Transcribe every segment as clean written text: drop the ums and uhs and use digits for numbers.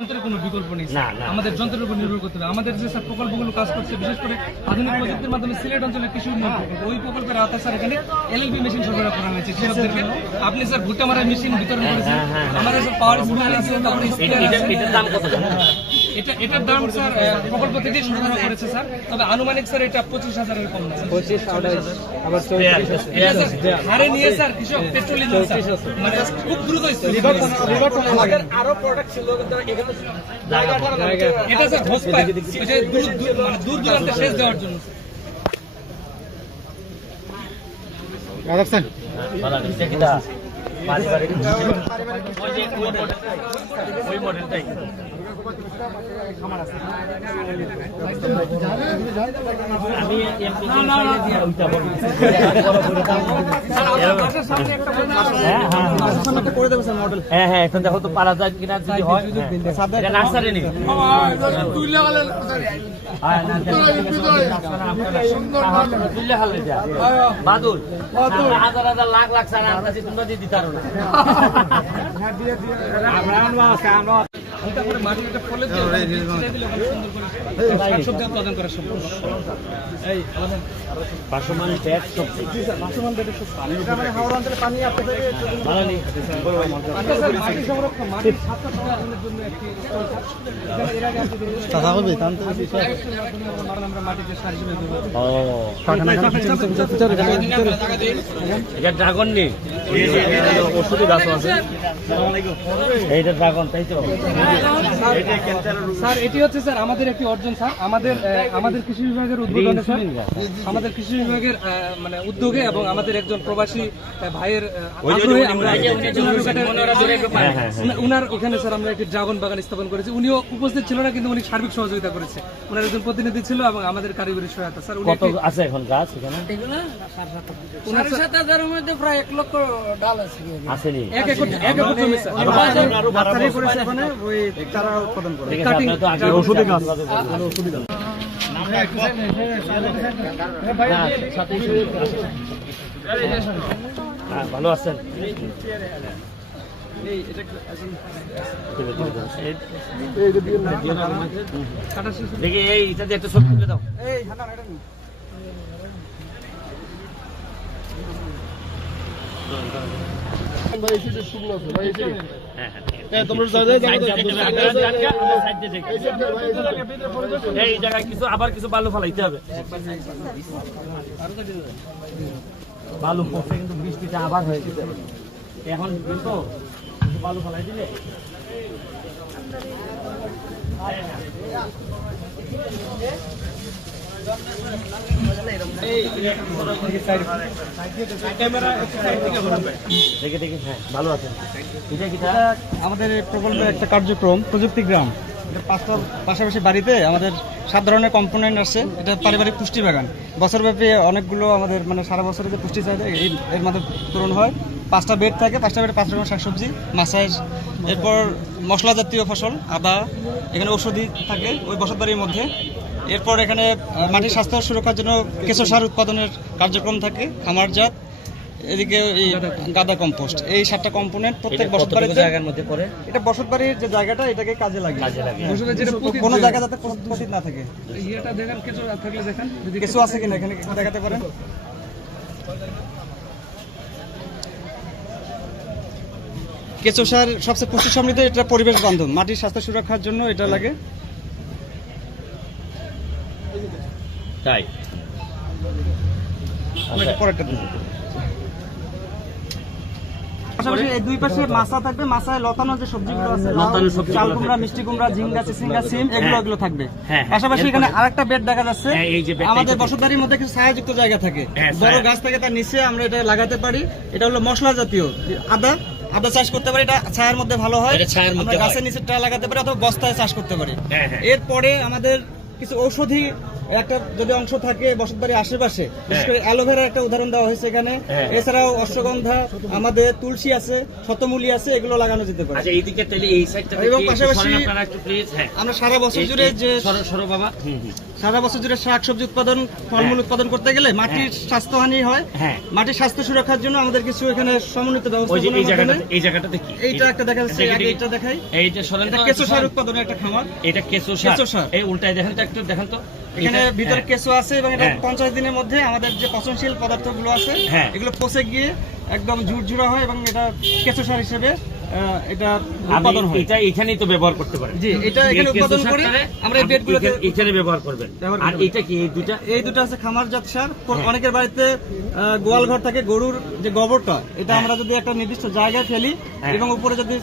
যন্ত্রের কোনো বিকল্প নেই, আমাদের যন্ত্রের উপর নির্ভর করতে হবে। আমাদের যে স্যার প্রকল্পগুলো কাজ করছে, বিশেষ করে আধুনিক প্রযুক্তির মাধ্যমে সিলেট অঞ্চলের কৃষি উন্নয়ন প্রকল্প, ওই প্রকল্পের আওতায় স্যার এখানে এলএলবি মেশিন সরবরাহ করা হয়েছে কৃষকদেরকে। আপনি স্যার ভুট্টা মারা মেশিন বিতরণ করেছেন, আমাদের স্যার পাওয়ার স্প্রেয়ার আছে, তারপরে স্প্রেয়ার আছে। এটার দাম স্যার প্রকল্প থেকে সরবরাহ করেছে স্যার, তবে আনুমানিক স্যার এটা 25,000-এর কম না। 25 আবার 34 হারে নিয়ে স্যার কৃষক পেট্রোল মানে খুব দ্রুত আমাদের আরো প্রোডাক্ট ছিল, কিন্তু এখানে এটা স্যার ঘোষ পায় মানে দূর দূরান্তে শেষ দেওয়ার জন্য। হ্যাঁ এখন দেখো তো পারা যায় কিনা, যদি হয় নার্সারি নেই বাদুল হাজার হাজার লাখ লাখ সারা তোমরা দিয়ে দিতে পারো না। ড্রাগন নেই, ওষুধি গাছ আছে, এইটা ড্রাগন, তাই তো স্যার। এটি হচ্ছে স্যার আমাদের একটি অর্জন স্যার, আমাদের কৃষি বিভাগের উদ্বোধনে স্যার, আমাদের কৃষি বিভাগের মানে উদ্যোগে এবং আমাদের একজন প্রবাসী ভাইয়ের আগ্রহে আমরা উনার ওখানে স্যার আমরা একটি ড্রাগন বাগান স্থাপন করেছি। উনিও উপস্থিত ছিল না, কিন্তু উনি সার্বিক সহযোগিতা করেছে, উনার একজন প্রতিনিধি ছিল এবং আমাদের কারিগরি সহায়তা স্যার। কত আছে এখন গাছ এখানে? 7,500-এর মধ্যে প্রায় 1 লক্ষ ডাল আছে। আসেনি 1 একর জমি স্যার। ভালো আছেন? দেখি এইটা দিয়ে একটা ছবি তুলে দাও। এই জায়গায় কিছু আবার কিছু বালু ফালাইতে হবে, বালু পড়ছে কিন্তু বৃষ্টিটা আবার হয়ে গেছে এখন, কিন্তু বালু ফালাই দিলে ভালো আছে। আমাদের এই প্রকল্পের একটা কার্যক্রম প্রযুক্তি গ্রাম, এটা 5টার পাশাপাশি বাড়িতে আমাদের 7 ধরনের কম্পোনেন্ট আছে। এটা পারিবারিক পুষ্টি বাগান, বছরব্যাপী অনেকগুলো আমাদের মানে সারা বছরের যে পুষ্টি চাহিদা এর মধ্যে পূরণ হয়। 5টা বেড থাকে, 5টা বেডে 5 রকমের শাকসবজি, মাছাইজ, এরপর মশলা জাতীয় ফসল, আদা, এখানে ঔষধি থাকে ওই বসতবাড়ির মধ্যে। এরপর এখানে মাটির স্বাস্থ্য সুরক্ষার জন্য কেঁচো সার উৎপাদনের কার্যক্রম থাকে, খামারজাত, এদিকে এই গাদা কম্পোস্ট, এই 7টা কম্পোনেন্ট প্রত্যেক বসতবাড়ির জায়গার মধ্যে পড়ে। এটা বসতবাড়ির যে জায়গাটা, এটাকে কাজে লাগে কোনো জায়গা যাতে পতিত না থাকে। কেঁচো আছে কিনা এখানে দেখাতে পারেন। কেঁচো সার সবচেয়ে পুষ্টি সমৃদ্ধ, এটা পরিবেশ বান্ধব, মাটির স্বাস্থ্য সুরক্ষার জন্য এটা লাগে। তাই পরেরটা পাশাপাশি এই দুই পাশে মাছা থাকবে, মাছায় লতানো যে সবজিগুলো আছে, চাল কুমড়া, মিষ্টি কুমড়া, ঝিঙ্গা, চিচিঙ্গা, সিম, এগুলো থাকবে। পাশাপাশি এখানে আরেকটা বেড দেখা যাচ্ছে। আমাদের বসতবাড়ির মধ্যে কিছু ছায়াযুক্ত জায়গা থাকে, বড় গাছ থাকে, তার নিচে আমরা এটা লাগাতে পারি। এটা হলো মশলা জাতীয় আদা চাষ করতে পারি, এটা ছায়ার মধ্যে ভালো হয়, গাছের নিচেটা লাগাতে পারি, অথবা বস্তায় চাষ করতে পারি। এরপরে আমাদের কিছু ঔষধি একটা যদি অংশ থাকে বসতবাড়ির আশেপাশে, বিশেষ করে অ্যালোভেরার একটা উদাহরণ দেওয়া হয়েছে এখানে। এছাড়াও অশ্বগন্ধা, আমাদের তুলসী আছে, শতমূলী আছে, এগুলো লাগানো যেতে পারে। আচ্ছা এইদিকে তাহলে এই সাইডটা এবং পাশাপাশি আপনারা একটু প্লিজ। হ্যাঁ, আমরা সারা বছর জুড়ে যে সরো বাবা। সারা বছর জুড়ে শাকসবজি উৎপাদন, ফলমূল উৎপাদন করতে গেলে মাটির স্বাস্থ্যহানি হয়। হ্যাঁ, মাটির স্বাস্থ্য সুরক্ষার জন্য আমাদের কিছু এখানে সমন্বিত ওই যে ব্যবস্থা। এই জায়গাটাতে কি এইটা একটা দেখা যাচ্ছে, আগে এইটা দেখাই। এইটা সরেন এটা তো, কেঁচো সার উৎপাদনের একটা খামার। এটা কেঁচো কেঁচো সার। সার। এই উল্টায় দেখেন তো, একটু দেখেন তো এখানে এটা- ভিতরে হ্যাঁ। কেঁচো আছে এবং এটা হ্যাঁ। 50 দিনের মধ্যে আমাদের যে পচনশীল পদার্থগুলো আছে হ্যাঁ। এগুলো পচে গিয়ে একদম ঝুরঝুরা হয় এবং এটা কেঁচো সার হিসেবে এটা আমি উৎপাদন হয়। এটা এখানেই তো ব্যবহার করতে পারেন। জি, এটা এখানে এই কেঁচো উৎপাদন করে সারটারে আমরা এই আপনি বেডগুলোতে এখানে ব্যবহার করবেন। ব্যবহার আর করতে এটা কি এই দুইটা? এই দুটো আছে খামারজাত সার। অনেকের বাড়িতে গোয়াল ঘর থাকে, গরুর যে গোবরটা, এটা আমরা যদি একটা নির্দিষ্ট জায়গায় ফেলি এবং উপরে যদি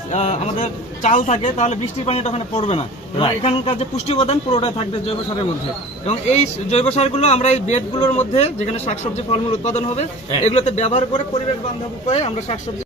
আমাদের চাল থাকে তাহলে বৃষ্টির পানিটা ওখানে পড়বে না এবং Right. এখানকার যে পুষ্টি উপাদান পুরোটাই থাকবে জৈব সারের মধ্যে। এবং এই জৈব সারগুলো আমরা এই বেডগুলোর মধ্যে যেখানে শাকসবজি ফলমূল উৎপাদন হবে এগুলোতে ব্যবহার করে পরিবেশ বান্ধব উপায়ে আমরা শাকসবজি